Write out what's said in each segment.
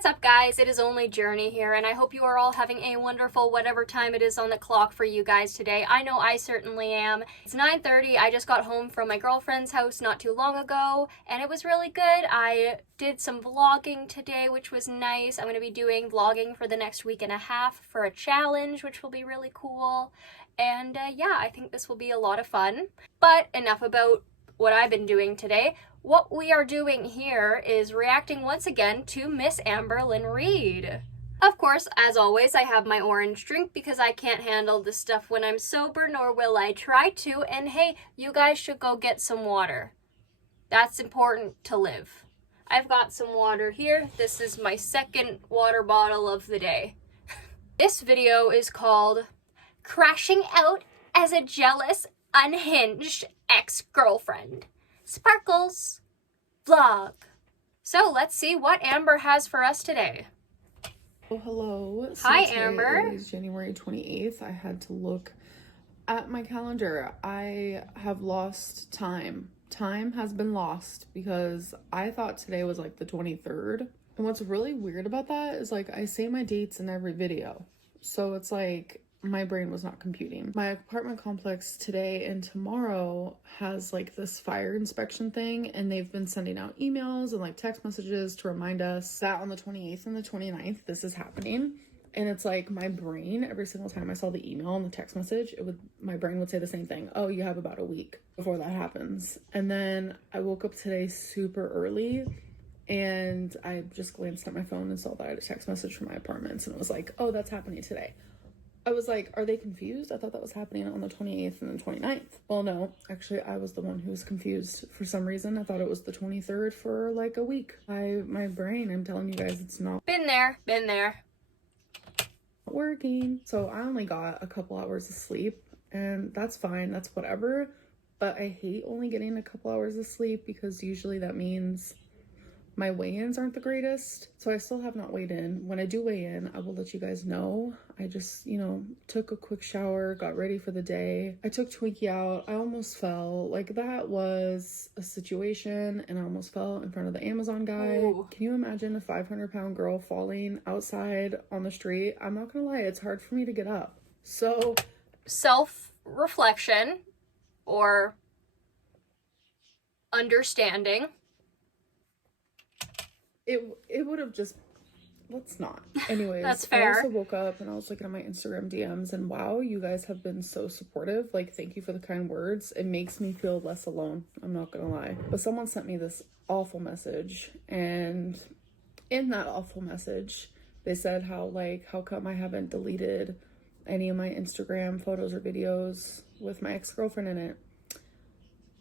What's up, guys? It is only Journey here, and I hope you are all having a wonderful whatever time it is on the clock for you guys today. I know I certainly am. It's 9:30. I just got home from my girlfriend's house not too long ago, and it was really good. I did some vlogging today, which was nice. I'm going to be doing vlogging for the next week and a half for a challenge, which will be really cool. And yeah, I think this will be a lot of fun. But enough about what I've been doing today. What we are doing here is reacting once again to Miss Amberlynn Reid. Of course, as always, I have my orange drink because I can't handle this stuff when I'm sober, nor will I try to. And hey, you guys should go get some water. That's important to live. I've got some water here. This is my second water bottle of the day. This video is called Crashing Out as a Jealous, Unhinged Ex-Girlfriend. Sparkles vlog. So let's see what Amber has for us today. Oh, hello. Hi, today Amber. is January 28th. I had to look at my calendar. I have lost time. Time has been lost because I thought today was like the 23rd. And what's really weird about that is like I say my dates in every video. So it's like my brain was not computing. My apartment complex today and tomorrow has like this fire inspection thing, and they've been sending out emails and like text messages to remind us that on the 28th and the 29th this is happening. And it's like my brain, every single time I saw the email and the text message, my brain would say the same thing. Oh, you have about a week before that happens. And then I woke up today super early and I just glanced at my phone and saw that I had a text message from my apartments, and it was like, oh, that's happening today. I was like, are they confused? I thought that was happening on the 28th and the 29th. Well, no, actually, I was the one who was confused for some reason. I thought it was the 23rd for like a week. My brain, I'm telling you guys, it's not Been there. working. So I only got a couple hours of sleep, and that's fine. That's whatever. But I hate only getting a couple hours of sleep because usually that means my weigh-ins aren't the greatest. So I still have not weighed in. When I do weigh in, I will let you guys know. I just, took a quick shower, got ready for the day. I took Twinkie out. I almost fell. Like, that was a situation, and I almost fell in front of the Amazon guy. Ooh. Can you imagine a 500-pound girl falling outside on the street? I'm not gonna lie, it's hard for me to get up. So Self-reflection or understanding. it would have just, let's not. Anyways, That's fair. I also woke up and I was looking at my Instagram DMs, and wow, you guys have been so supportive. Like, thank you for the kind words. It makes me feel less alone, I'm not gonna lie. But someone sent me this awful message, and in that awful message they said how come I haven't deleted any of my Instagram photos or videos with my ex-girlfriend in it.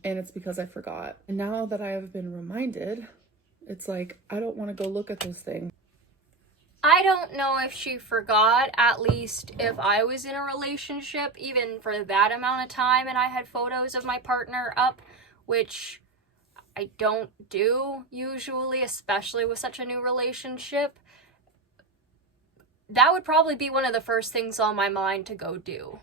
And it's because I forgot. And now that I have been reminded, it's like, I don't want to go look at those things. I don't know if she forgot. At least if I was in a relationship, even for that amount of time, and I had photos of my partner up, which I don't do usually, especially with such a new relationship, that would probably be one of the first things on my mind to go do.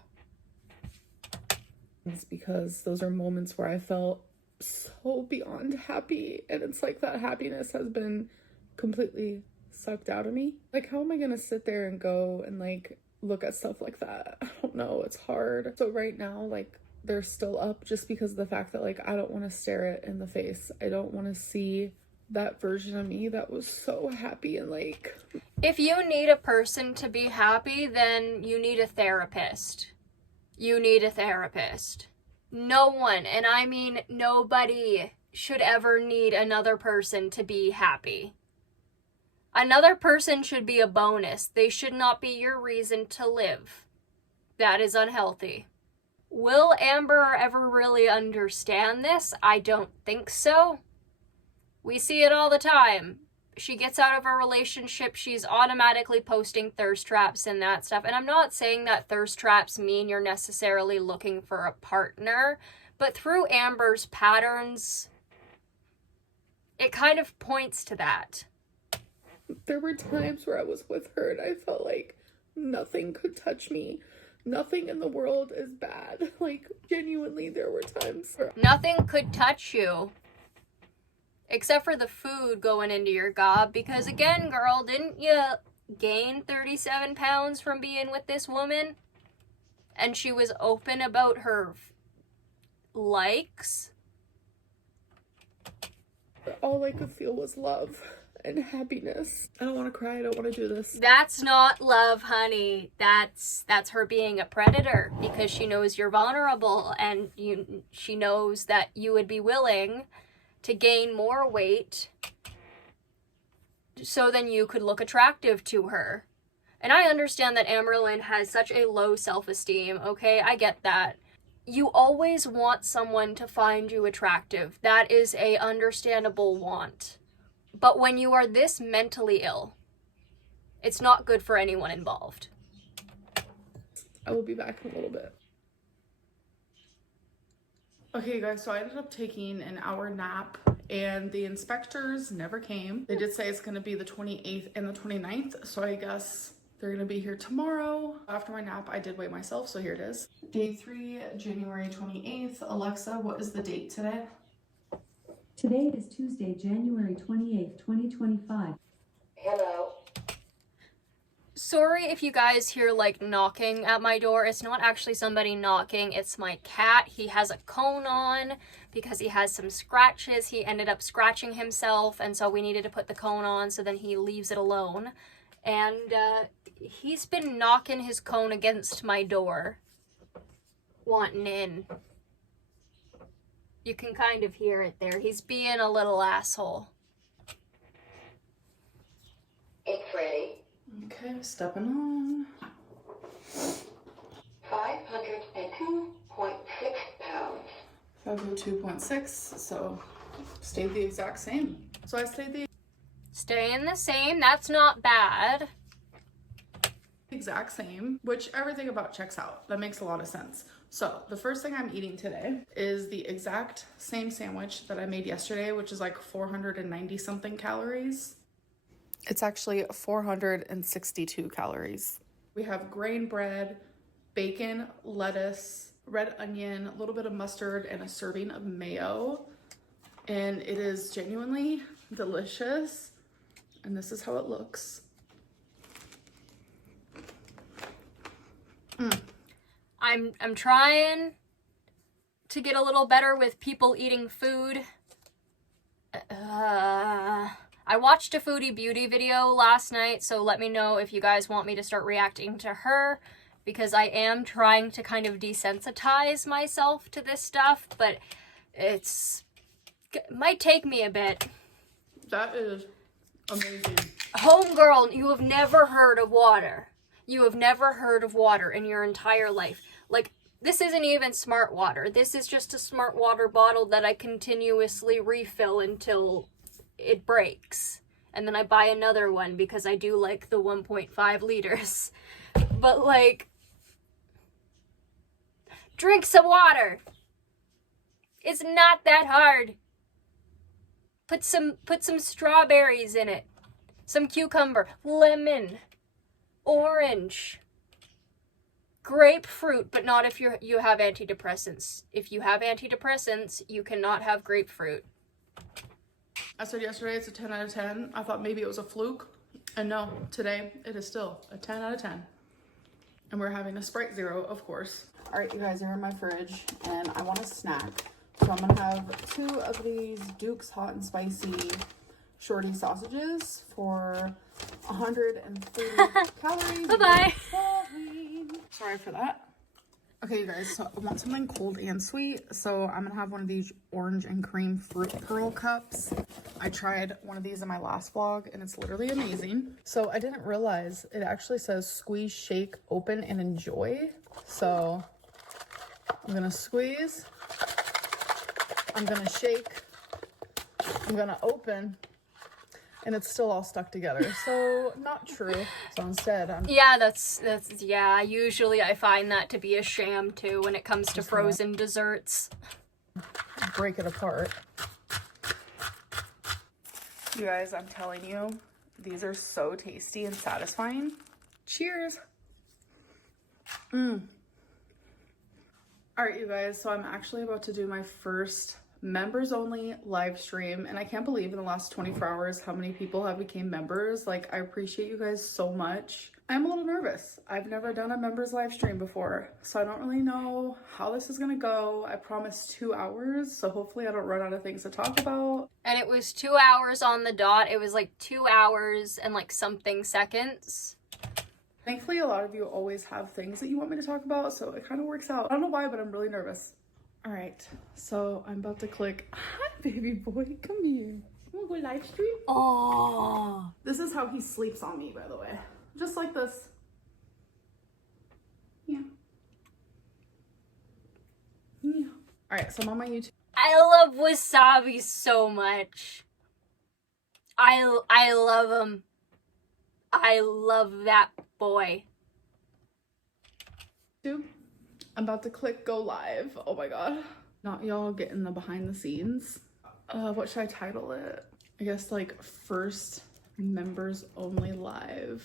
It's because those are moments where I felt so beyond happy, and it's like that happiness has been completely sucked out of me. Like, how am I gonna sit there and go and like look at stuff like that? I don't know, it's hard. So right now, like, they're still up just because of the fact that like I don't want to stare it in the face. I don't want to see that version of me that was so happy. And like, if you need a person to be happy, then you need a therapist. You need a therapist. No one, and I mean nobody, should ever need another person to be happy. Another person should be a bonus. They should not be your reason to live. That is unhealthy. Will Amber ever really understand this? I don't think so. We see it all the time. She gets out of a relationship, she's automatically posting thirst traps and that stuff. And I'm not saying that thirst traps mean you're necessarily looking for a partner, but through Amber's patterns, it kind of points to that. There were times where I was with her and I felt like nothing could touch me. Nothing in the world is bad. Like, genuinely, there were times where nothing could touch you. Except for the food going into your gob, because again, girl, didn't you gain 37 pounds from being with this woman? And she was open about her likes. All I could feel was love and happiness. I don't want to cry. I don't want to do this. That's not love, honey. That's her being a predator, because she knows you're vulnerable, and she knows that you would be willing to gain more weight so then you could look attractive to her. And I understand that Amerlin has such a low self-esteem, okay? I get that. You always want someone to find you attractive. That is a understandable want. But when you are this mentally ill, it's not good for anyone involved. I will be back in a little bit. Okay, guys, so I ended up taking an hour nap, and the inspectors never came. They did say it's going to be the 28th and the 29th, so I guess they're going to be here tomorrow. After my nap, I did weigh myself, so here it is. Day 3, January 28th. Alexa, what is the date today? Today is Tuesday, January 28th, 2025. Hello. Sorry if you guys hear like knocking at my door. It's not actually somebody knocking, it's my cat. He has a cone on because he has some scratches. He ended up scratching himself, and so we needed to put the cone on so then he leaves it alone. And he's been knocking his cone against my door, wanting in. You can kind of hear it there. He's being a little asshole. It's ready. Okay, stepping on. 502.6 pounds. 502.6, so stayed the exact same. So I stayed the Staying the same, that's not bad. exact same, which everything about checks out. That makes a lot of sense. So the first thing I'm eating today is the exact same sandwich that I made yesterday, which is like 490 something calories. It's actually 462 calories. We have grain bread, bacon, lettuce, red onion, a little bit of mustard, and a serving of mayo. And it is genuinely delicious. And this is how it looks. I'm trying to get a little better with people eating food. I watched a Foodie Beauty video last night, so let me know if you guys want me to start reacting to her, because I am trying to kind of desensitize myself to this stuff, but it might take me a bit. That is amazing. Homegirl, you have never heard of water. You have never heard of water in your entire life. Like, this isn't even smart water. This is just a smart water bottle that I continuously refill until it breaks. And then I buy another one because I do like the 1.5 liters. But like, drink some water. It's not that hard. Put some strawberries in it. Some cucumber, lemon, orange, grapefruit, but not if you have antidepressants. If you have antidepressants, you cannot have grapefruit. I said yesterday it's a 10 out of 10. I thought maybe it was a fluke. And no, today it is still a 10 out of 10. And we're having a Sprite Zero, of course. All right, you guys are in my fridge and I want a snack. So I'm gonna have 2 of these Duke's Hot and Spicy shorty sausages for 130 calories. Bye-bye. Sorry for that. Okay, you guys, so I want something cold and sweet, so I'm gonna have one of these orange and cream fruit pearl cups. I tried one of these in my last vlog, and it's literally amazing. So I didn't realize it actually says squeeze, shake, open, and enjoy. So I'm gonna squeeze, I'm gonna shake, I'm gonna open, and it's still all stuck together. So not true. So instead, Yeah, that's yeah, usually I find that to be a sham too when it comes to frozen desserts. break it apart. You guys, I'm telling you, these are so tasty and satisfying. Cheers. All right, you guys, so I'm actually about to do my first members only live stream, and I can't believe in the last 24 hours how many people have became members. Like, I appreciate you guys so much. I'm a little nervous. I've never done a members live stream before, so I don't really know how this is gonna go. I promised 2 hours, so hopefully I don't run out of things to talk about. And it was 2 hours on the dot. It was like 2 hours and like something seconds. Thankfully, a lot of you always have things that you want me to talk about, so it kind of works out. I don't know why, but I'm really nervous. All right, so I'm about to click. Hi, baby boy, come here. You wanna go live stream? Oh. This is how he sleeps on me, by the way. Just like this. Yeah. Yeah. All right, so I'm on my YouTube. I love Wasabi so much. I love him. I love that boy. I'm about to click go live. Oh my god. Not y'all getting the behind the scenes. What should I title it? I guess like first members only live.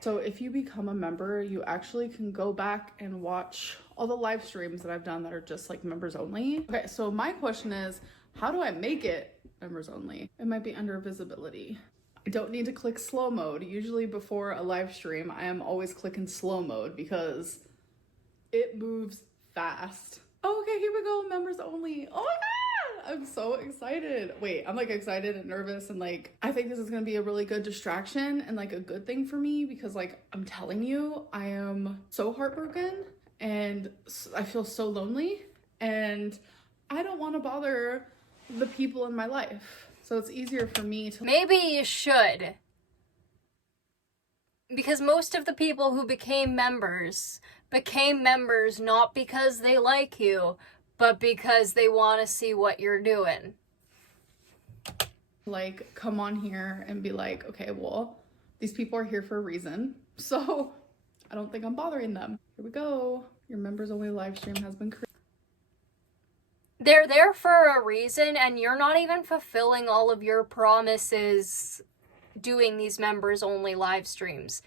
So if you become a member, you actually can go back and watch all the live streams that I've done that are just like members only. Okay, so my question is, how do I make it members only? It might be under visibility. I don't need to click slow mode. Usually before a live stream, I am always clicking slow mode because it moves fast. Oh, okay, here we go, members only. Oh my god, I'm so excited. Wait, I'm like excited and nervous and like, I think this is gonna be a really good distraction and like a good thing for me because like, I'm telling you, I am so heartbroken and I feel so lonely and I don't wanna bother the people in my life. So it's easier for me to— Maybe you should. Because most of the people who became members not because they like you, but because they want to see what you're doing. like come on here and be like, okay, well, these people are here for a reason. So I don't think I'm bothering them. Here we go. Your members only live stream has been created. They're there for a reason, and you're not even fulfilling all of your promises doing these members only live streams.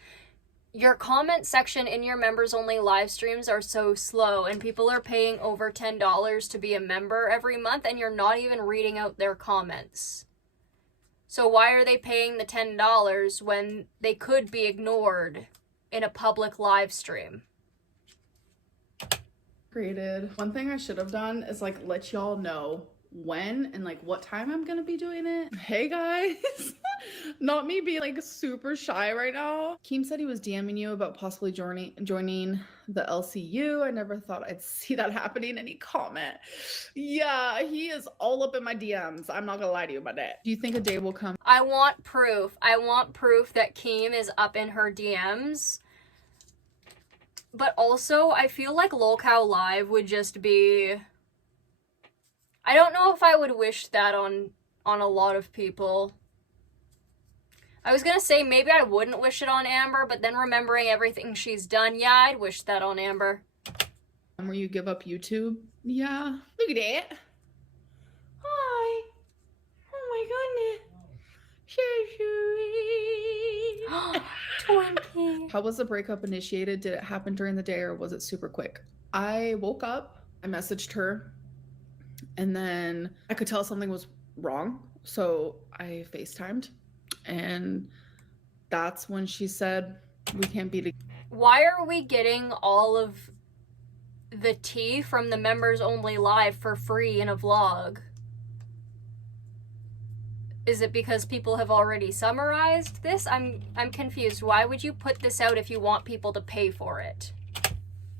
Your comment section in your members only live streams are so slow, and people are paying over $10 to be a member every month, and you're not even reading out their comments. So why are they paying the $10 when they could be ignored in a public live stream? Created. One thing I should have done is like let y'all know when and like what time I'm gonna be doing it. Hey guys. Not me being like super shy right now. Keem said he was DMing you about possibly joining the LCU. I never thought I'd see that happening. Any comment? Yeah, he is all up in my DMs. I'm not gonna lie to you about that. Do you think a day will come? I want proof. I want proof that Keem is up in her DMs. But also, I feel like LolCow Live would just be... I don't know if I would wish that on a lot of people. I was gonna say maybe I wouldn't wish it on Amber, but then remembering everything she's done, yeah, I'd wish that on Amber. Where you give up YouTube? Yeah. Look at that. Hi. Oh my goodness. Twinkie. How was the breakup initiated? Did it happen during the day or was it super quick? I woke up, I messaged her, and then I could tell something was wrong. So I FaceTimed, and that's when she said, we can't be together. Why are we getting all of the tea from the members only live for free in a vlog? Is it because people have already summarized this? I'm confused. Why would you put this out if you want people to pay for it?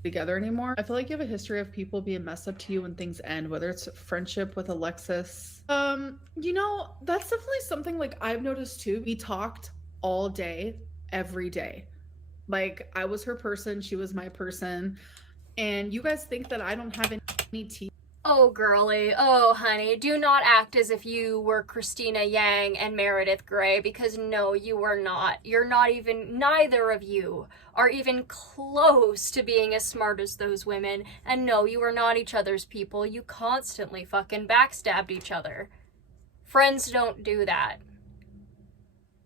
Together anymore. I feel like you have a history of people being messed up to you when things end, whether it's friendship with Alexis. You know, that's definitely something like I've noticed too. We talked all day, every day. Like I was her person, she was my person. And you guys think that I don't have any tea. Oh, girly. Oh, honey. Do not act as if you were Christina Yang and Meredith Grey, because no, you were not. You're not even, neither of you are even close to being as smart as those women. And no, you are not each other's people. You constantly fucking backstabbed each other. Friends don't do that.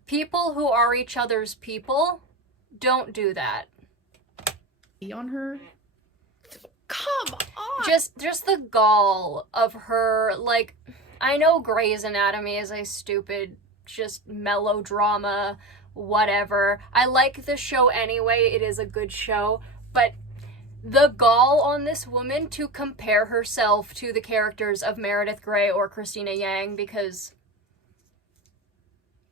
People who are each other's people don't do that. On her. Come on. Just the gall of her. Like, I know Grey's Anatomy is a stupid, just melodrama, whatever. I like the show anyway. It is a good show. But the gall on this woman to compare herself to the characters of Meredith Grey or Christina Yang, because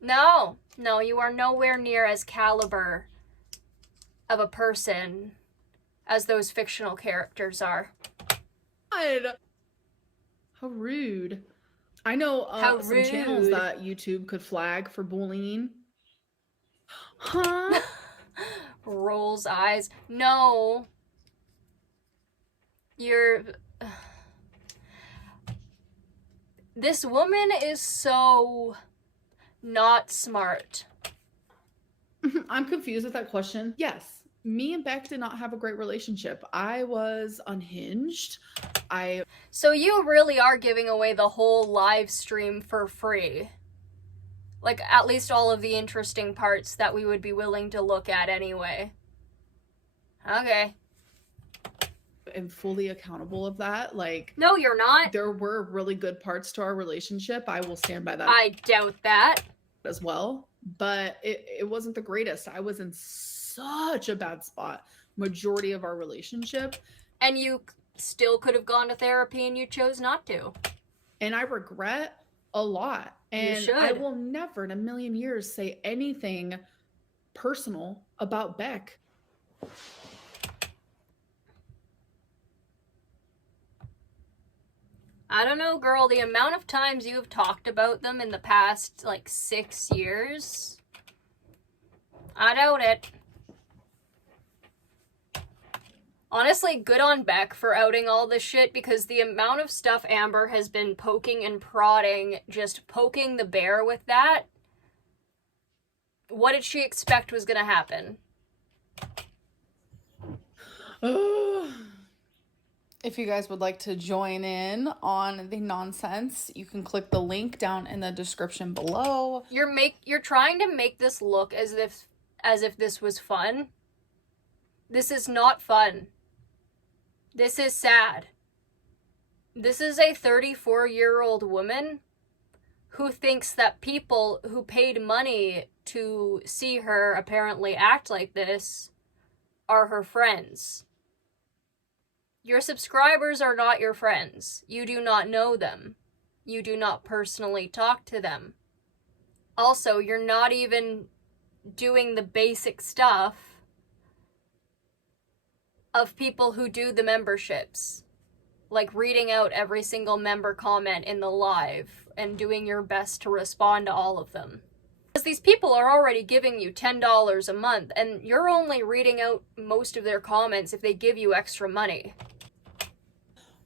no, you are nowhere near as caliber of a person as those fictional characters are. God. How rude. I know How some channels rude. that YouTube could flag for bullying. Huh? Rolls eyes. No. You're... This woman is so not smart. I'm confused with that question. Yes, me and Beck did not have a great relationship. I was unhinged. So you really are giving away the whole live stream for free. Like, at least all of the interesting parts that we would be willing to look at anyway. Okay. am fully accountable of that. Like, No, you're not. there were really good parts to our relationship. I will stand by that I doubt that. as well. But it wasn't the greatest. I was in such a bad spot majority of our relationship. And you still could have gone to therapy and you chose not to. And I regret a lot. And should. I will never in a million years say anything personal about Beck. I don't know, girl, the amount of times you have talked about them in the past, like, 6 years, I doubt it. Honestly, good on Beck for outing all this shit, because the amount of stuff Amber has been poking and prodding, just poking the bear with that, what did she expect was gonna happen? If you guys would like to join in on the nonsense, you can click the link down in the description below. You're trying to make this look as if this was fun. This is not fun. This is sad. This is a 34-year-old woman who thinks that people who paid money to see her apparently act like this are her friends. Your subscribers are not your friends. You do not know them. You do not personally talk to them. Also, you're not even doing the basic stuff of people who do the memberships. Like reading out every single member comment in the live and doing your best to respond to all of them. Because these people are already giving you $10 a month, and you're only reading out most of their comments if they give you extra money.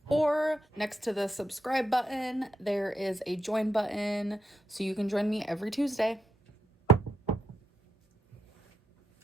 Or next to the subscribe button, there is a join button, so you can join me every Tuesday.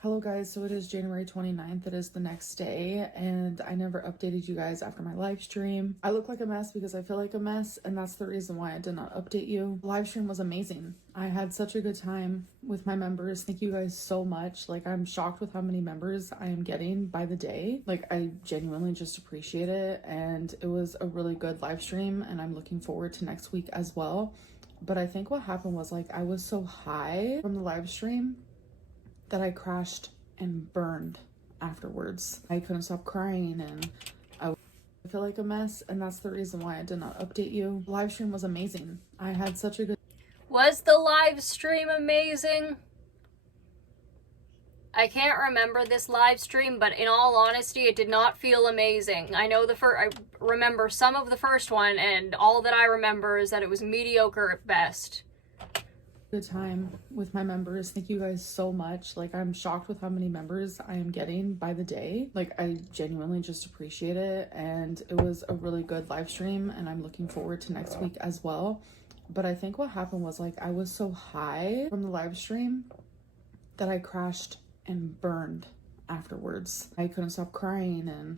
Hello guys, so it is January 29th. It is the next day, and I never updated you guys after my live stream. I look like a mess because I feel like a mess, and that's the reason why I did not update you. The live stream was amazing. I had such a good time with my members. Thank you guys so much. Like, I'm shocked with how many members I am getting by the day. Like, I genuinely just appreciate it, and it was a really good live stream, and I'm looking forward to next week as well. But I think what happened was, like, I was so high from the live stream that I crashed and burned afterwards. I couldn't stop crying, and I feel like a mess, and that's the reason why I did not update you. The live stream was amazing. I had such a good... Was the live stream amazing? I can't remember this live stream, but in all honesty, it did not feel amazing. I know I remember some of the first one, and all that I remember is that it was mediocre at best. Good time with my members. Thank you guys so much. Like, I'm shocked with how many members I am getting by the day. Like, I genuinely just appreciate it, and it was a really good live stream, and I'm looking forward to next week as well. But I think what happened was, like, I was so high from the live stream that I crashed and burned afterwards. I couldn't stop crying, and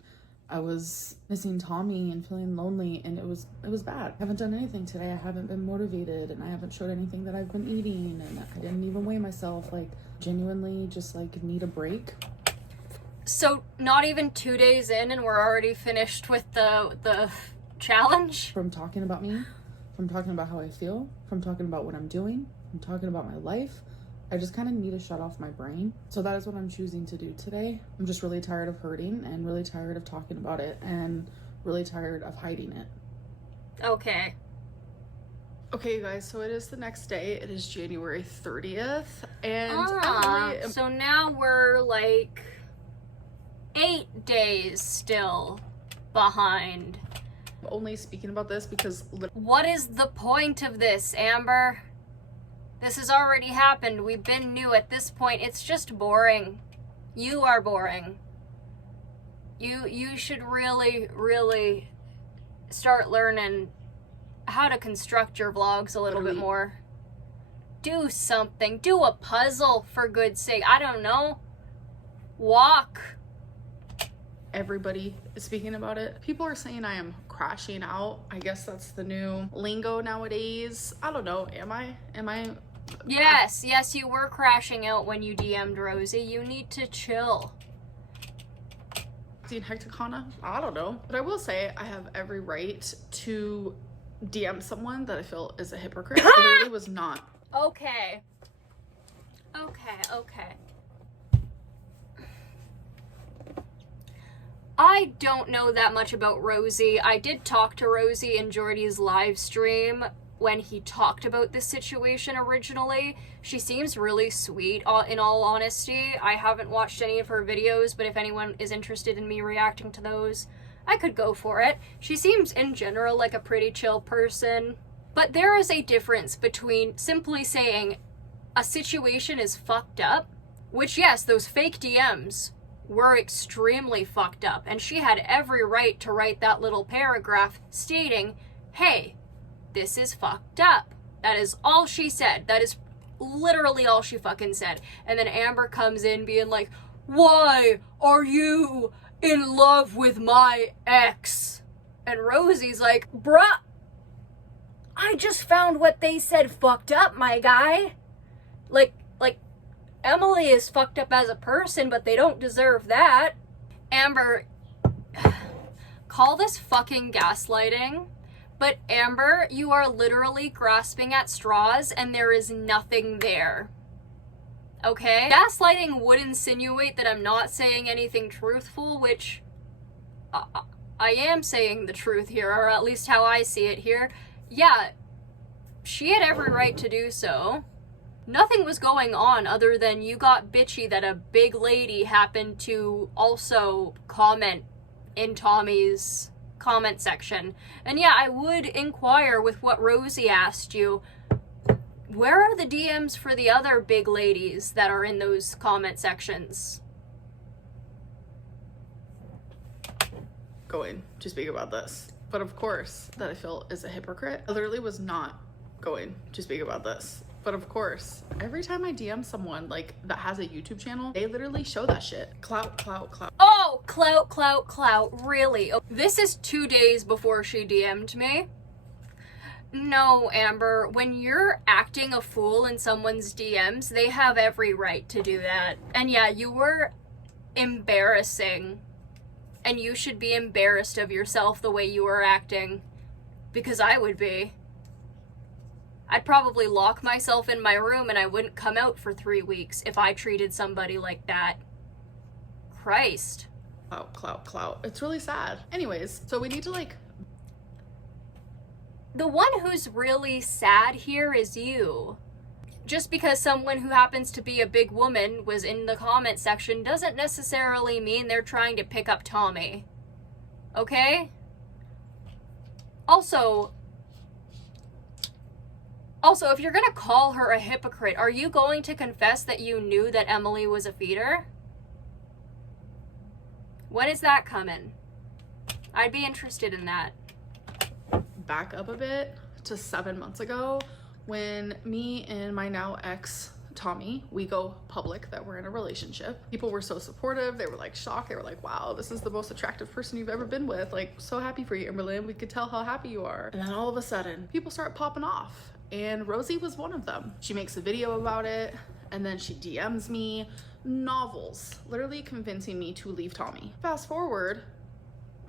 I was missing Tommy and feeling lonely, and it was bad. I haven't done anything today. I haven't been motivated, and I haven't showed anything that I've been eating, and I didn't even weigh myself. Like, genuinely just, like, need a break. So not even 2 days in and we're already finished with the challenge? From talking about me, from talking about how I feel, from talking about what I'm doing, from talking about my life. I just kind of need to shut off my brain. So that is what I'm choosing to do today. I'm just really tired of hurting and really tired of talking about it and really tired of hiding it. Okay. Okay, you guys, so it is the next day. It is January 30th. And So now we're like 8 days still behind. only speaking about this because What is the point of this, Amber? This has already happened. We've been new at this point. It's just boring. You are boring. You should really start learning how to construct your vlogs a little bit more. Do something. Do a puzzle, for good's sake. I don't know. Walk. everybody is speaking about it. People are saying I am crashing out. I guess that's the new lingo nowadays. I don't know. Am I? Yes, you were crashing out when you DM'd Rosie. You need to chill. Hecticana? I don't know. But I will say I have every right to DM someone that I feel is a hypocrite. It literally was not. Okay. I don't know that much about Rosie. I did talk to Rosie in Jordy's live stream when he talked about this situation originally. She seems really sweet, in all honesty. I haven't watched any of her videos, but if anyone is interested in me reacting to those, I could go for it. She seems, in general, like a pretty chill person. But there is a difference between simply saying a situation is fucked up, which, yes, those fake DMs were extremely fucked up, and she had every right to write that little paragraph stating, hey, this is fucked up. That is all she said. That is literally all she fucking said. And then Amber comes in being like, why are you in love with my ex? And Rosie's like, bruh, I just found what they said fucked up, my guy. Like, Emily is fucked up as a person, but they don't deserve that. Amber, call this fucking gaslighting. But Amber, you are literally grasping at straws and there is nothing there. Okay? Gaslighting would insinuate that I'm not saying anything truthful, which I am saying the truth here, or at least how I see it here. Yeah, she had every right to do so. Nothing was going on other than you got bitchy that a big lady happened to also comment in Tommy's comment section. And yeah, I would inquire with what Rosie asked you. Where are the DMs for the other big ladies that are in those comment sections? Going to speak about this, but of course that I feel is a hypocrite. I literally was not going to speak about this. But of course, every time I DM someone like that has a YouTube channel, they literally show that shit. Clout. Oh, clout. Really? Oh, this is 2 days before she DM'd me. No, Amber, when you're acting a fool in someone's DMs, they have every right to do that. And yeah, you were embarrassing. And you should be embarrassed of yourself the way you were acting. Because I would be. I'd probably lock myself in my room and I wouldn't come out for 3 weeks if I treated somebody like that. Christ. Clout. It's really sad. Anyways, so we need to The one who's really sad here is you. Just because someone who happens to be a big woman was in the comment section doesn't necessarily mean they're trying to pick up Tommy. Okay? Also, if you're gonna call her a hypocrite, are you going to confess that you knew that Emily was a feeder? When is that coming? I'd be interested in that. back up a bit to 7 months ago when me and my now ex Tommy, we go public that we're in a relationship. People were so supportive. They were like shocked. They were like, wow, this is the most attractive person you've ever been with. Like, so happy for you, Amberlynn. We could tell how happy you are. And then all of a sudden, people start popping off. And Rosie was one of them. She makes a video about it. And then she DMs me novels, literally convincing me to leave Tommy. Fast forward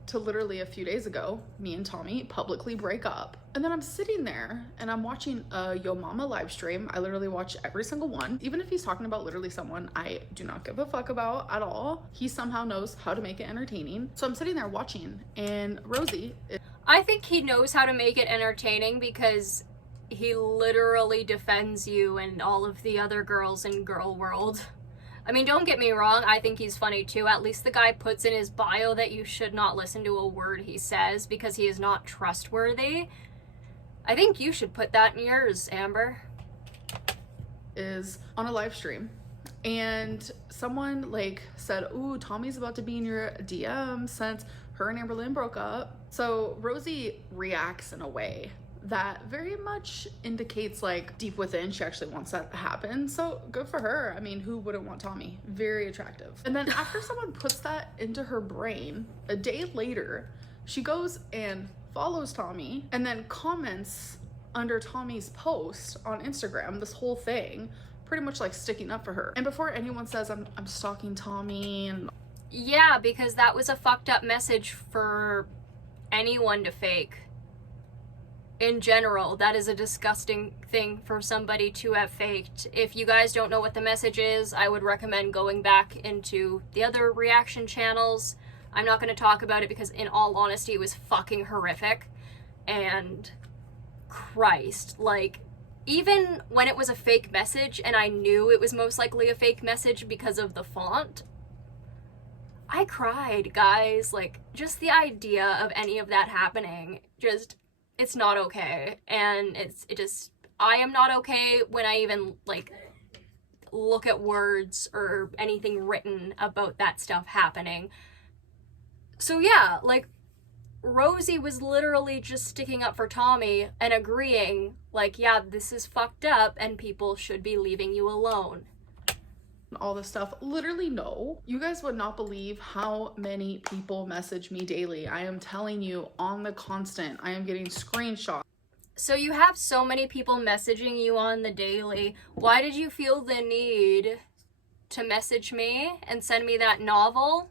to literally a few days ago, me and Tommy publicly break up. And then I'm sitting there and I'm watching a Yo Mama live stream. I literally watch every single one. Even if he's talking about literally someone I do not give a fuck about at all, he somehow knows how to make it entertaining. So I'm sitting there watching, and Rosie I think he knows how to make it entertaining because he literally defends you and all of the other girls in Girl World. I mean, don't get me wrong, I think he's funny too. At least the guy puts in his bio that you should not listen to a word he says because he is not trustworthy. I think you should put that in yours, Amber. is on a live stream, and someone like said, ooh, Tommy's about to be in your DM since her and Amberlynn broke up. So Rosie reacts in a way that very much indicates like deep within she actually wants that to happen. So good for her. I mean, who wouldn't want Tommy? Very attractive. And then after someone puts that into her brain, a day later she goes and follows Tommy and then comments under Tommy's post on Instagram, this whole thing, pretty much like sticking up for her. And before anyone says I'm stalking Tommy, and yeah, because that was a fucked up message for anyone to fake. In general, that is a disgusting thing for somebody to have faked. If you guys don't know what the message is, I would recommend going back into the other reaction channels. I'm not going to talk about it because in all honesty, it was fucking horrific. And Christ, like, even when it was a fake message and I knew it was most likely a fake message because of the font, I cried, guys. Like, just the idea of any of that happening, just, it's not okay. And I am not okay when I even, like, look at words or anything written about that stuff happening. So yeah, like, Rosie was literally just sticking up for Tommy and agreeing, like, yeah, this is fucked up and people should be leaving you alone. all this stuff. Literally, no. You guys would not believe how many people message me daily. I am telling you, on the constant, I am getting screenshots. So you have so many people messaging you on the daily. Why did you feel the need to message me and send me that novel?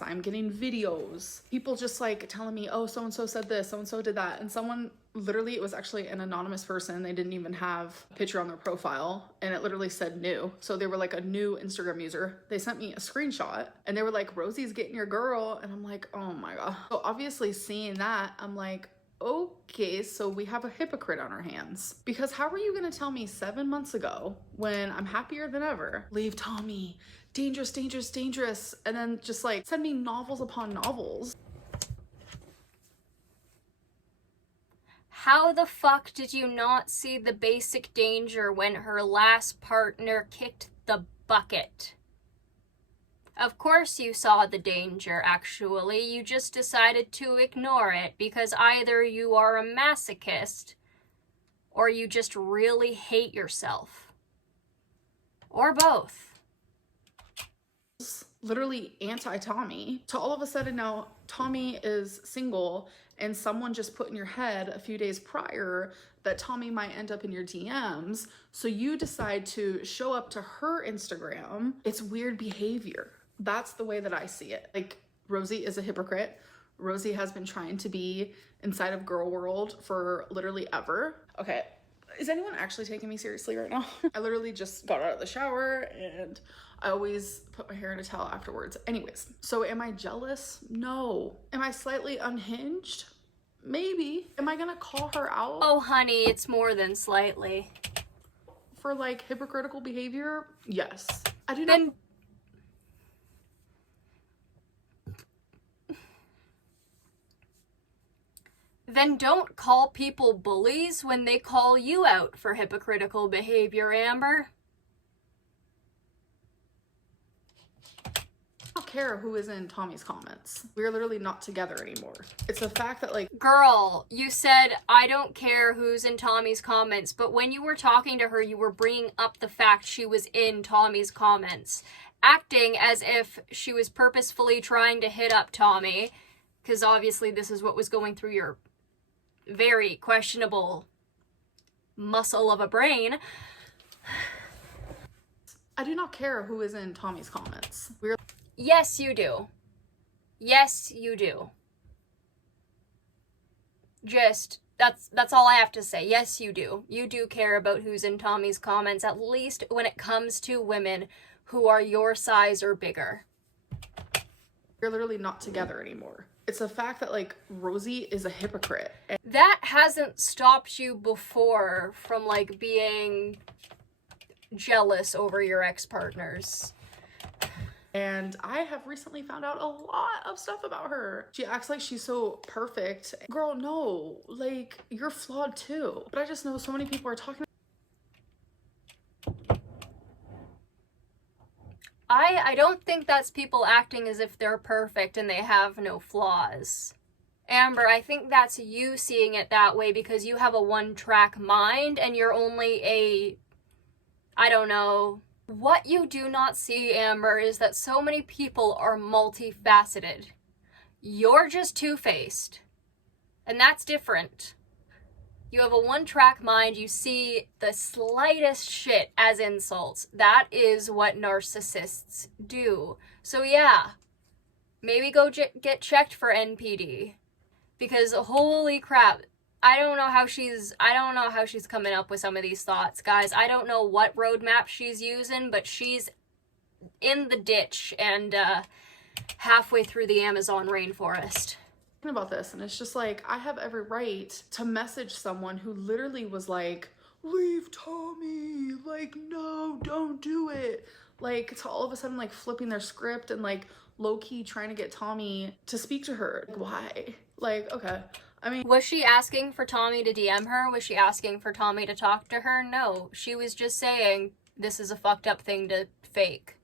I'm getting videos. People just like telling me, oh, so-and-so said this, so-and-so did that. And someone, literally, it was actually an anonymous person. They didn't even have a picture on their profile. And it literally said new. So they were like a new Instagram user. They sent me a screenshot and they were like, Rosie's getting your girl. And I'm like, oh my God. So obviously seeing that, I'm like, okay, so we have a hypocrite on our hands. Because how were you gonna tell me 7 months ago, when I'm happier than ever, leave Tommy, dangerous, dangerous, dangerous, and then just like send me novels upon novels? How the fuck did you not see the basic danger when her last partner kicked the bucket? Of course you saw the danger, actually. You just decided to ignore it because either you are a masochist or you just really hate yourself. Or both. Literally anti-Tommy, to all of a sudden now Tommy is single, and someone just put in your head a few days prior that Tommy might end up in your DMs, so you decide to show up to her Instagram. It's weird behavior. That's the way that I see it. Like, Rosie is a hypocrite. Rosie has been trying to be inside of Girl World for literally ever. Okay, is anyone actually taking me seriously right now? I literally just got out of the shower and I always put my hair in a towel afterwards. Anyways, so am I jealous? No. Am I slightly unhinged? Maybe. Am I gonna call her out? Oh, honey, it's more than slightly. For like hypocritical behavior? Yes. I do not. Then don't call people bullies when they call you out for hypocritical behavior, Amber. I don't care who is in Tommy's comments. We're literally not together anymore. It's a fact that, like, Girl, you said, I don't care who's in Tommy's comments, but when you were talking to her, you were bringing up the fact she was in Tommy's comments, acting as if she was purposefully trying to hit up Tommy, because obviously this is what was going through your very questionable muscle of a brain. I do not care who is in Tommy's comments. Yes, you do. Yes, you do. Just, that's all I have to say. Yes, you do. You do care about who's in Tommy's comments, at least when it comes to women who are your size or bigger. You're literally not together anymore. It's the fact that, like, Rosie is a hypocrite. That hasn't stopped you before from, like, being jealous over your ex-partners. And I have recently found out a lot of stuff about her. She acts like she's so perfect. Girl, no. Like, you're flawed too. But I just know so many people are talking. I don't think that's people acting as if they're perfect and they have no flaws. Amber, I think that's you seeing it that way because you have a one-track mind and you're only a, I don't know. What you do not see, Amber, is that so many people are multifaceted. You're just two-faced. And that's different. You have a one-track mind, you see the slightest shit as insults. That is what narcissists do. So yeah, maybe go get checked for NPD. Because holy crap, I don't know how she's coming up with some of these thoughts, guys. I don't know what roadmap she's using, but she's in the ditch and halfway through the Amazon rainforest. About this, and it's just like, I have every right to message someone who literally was like, leave Tommy, like, no, don't do it, like, to all of a sudden like flipping their script and like low-key trying to get Tommy to speak to her. Like, why? Like, okay, I mean, was she asking for Tommy to DM her? Was she asking for Tommy to talk to her? No, she was just saying this is a fucked up thing to fake.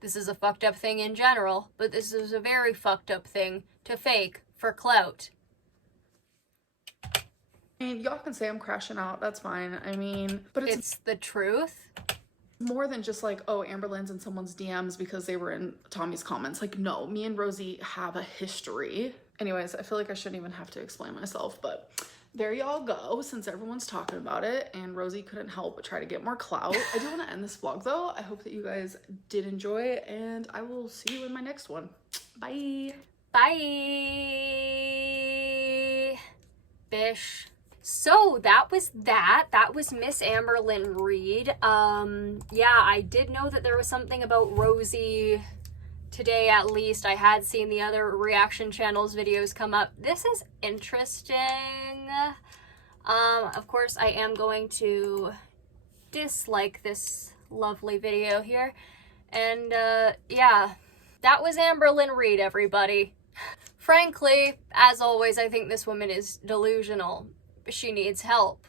This is a fucked up thing in general, but this is a very fucked up thing to fake for clout. I mean, y'all can say I'm crashing out, that's fine. I mean, but it's the truth. More than just like, oh, Amber lands in someone's DMs because they were in Tommy's comments. Like, no, me and Rosie have a history. Anyways, I feel like I shouldn't even have to explain myself, but there y'all go, since everyone's talking about it and Rosie couldn't help but try to get more clout. I do want to end this vlog though. I hope that you guys did enjoy it, and I will see you in my next one. Bye. Bye. Bish. So that was that. That was Miss Amberlynn Reed. Yeah, I did know that there was something about Rosie today, at least. I had seen the other reaction channels videos come up. This is interesting. Of course, I am going to dislike this lovely video here. And, yeah, that was Amberlynn Reed, everybody. Frankly, as always, I think this woman is delusional. She needs help.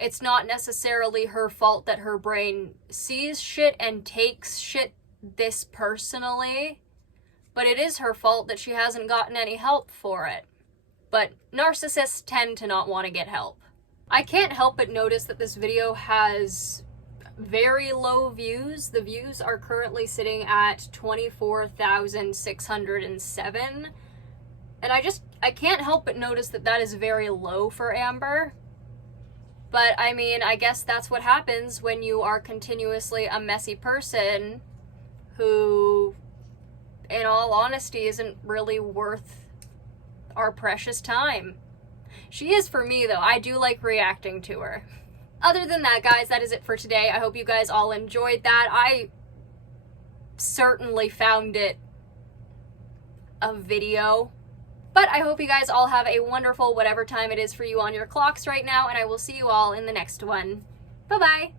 It's not necessarily her fault that her brain sees shit and takes shit this personally, but it is her fault that she hasn't gotten any help for it. But narcissists tend to not want to get help. I can't help but notice that this video has very low views. The views are currently sitting at 24,607. And I can't help but notice that that is very low for Amber. But I mean, I guess that's what happens when you are continuously a messy person who, in all honesty, isn't really worth our precious time. She is for me, though. I do like reacting to her. Other than that, guys, that is it for today. I hope you guys all enjoyed that. I certainly found it a video. But I hope you guys all have a wonderful whatever time it is for you on your clocks right now, and I will see you all in the next one. Bye-bye!